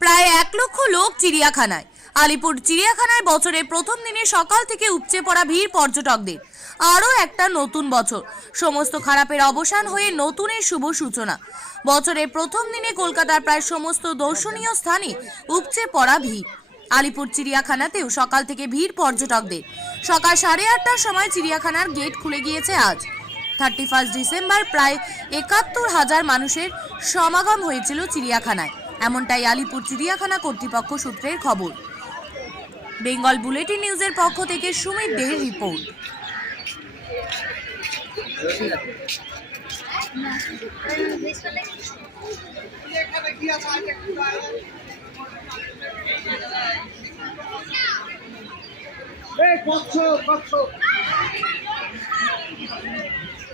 প্রায় এক লক্ষ লোক চিড়িয়াখানায়। আলিপুর চিড়িয়াখানায় বছরের প্রথম দিনে সকাল থেকে উপচে পড়া ভিড় পর্যটকদের। আরও একটা নতুন বছর। সমস্ত খারাপের অবসান হয়ে নতুনের শুভ সূচনা। বছরের প্রথম দিনে কলকাতার প্রায় সমস্ত দর্শনীয় স্থানে উপচে পড়া ভিড়। আলিপুর চিড়িয়াখানাতেও সকাল থেকে ভিড় পর্যটকদের। সকাল সাড়ে আটটার সময় চিড়িয়াখানার গেট খুলে গিয়েছে আজ। থার্টি ফার্স্ট ডিসেম্বর প্রায় একাত্তর হাজার মানুষের সমাগম হয়েছিল চিড়িয়াখানায়। এমনটাই আলিপুর চিড়িয়াখানা কর্তৃপক্ষ সূত্রের খবর। বেঙ্গল বুলেটিন নিউজের পক্ষ থেকে সুমিত দের রিপোর্ট। এই কচ্ছপ কচ্ছপ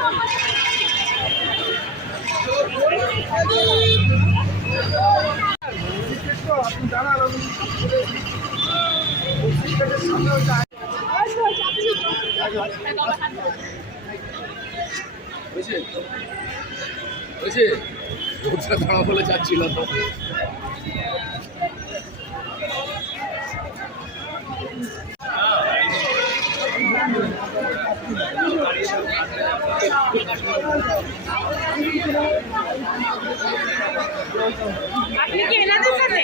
ওখানে একটা আপনি জানান আমি সামনে আপনি কি এনাদের সাথে?